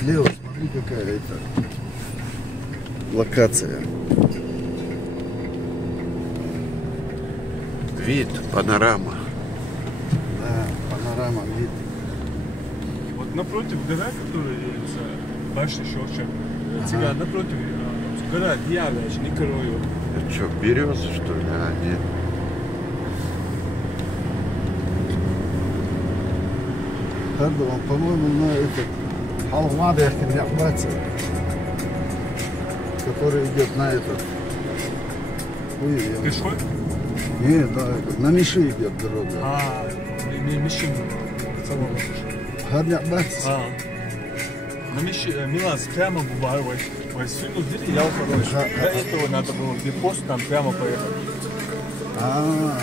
слева, смотри, какая это локация. Вид, панорама. Да, панорама, вид. Вот напротив гора, которая башня Щелчак, цыган, напротив гора Дьявола, Никорою. Это что, береза, что ли? А, нет. Хардован, по-моему, на этот Халмада который идет на этот. Пешход? Нет, да, на Миши идет дорога. А, не Мишин. Харняхбац. А. На Миши, Милас прямо бывает. Ой, сильно видели, я короче. До этого надо было где пост там прямо поехать. А.